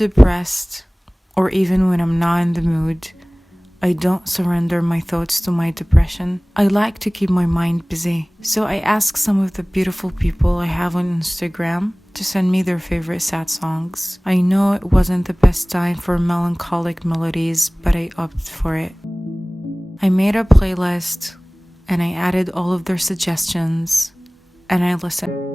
depressed, or even when I'm not in the mood, I don't surrender my thoughts to my depression. I like to keep my mind busy. So I ask some of the beautiful people I have on Instagram to send me their favorite sad songs. I know it wasn't the best time for melancholic melodies, but I opted for it. I made a playlist and I added all of their suggestions and I listened.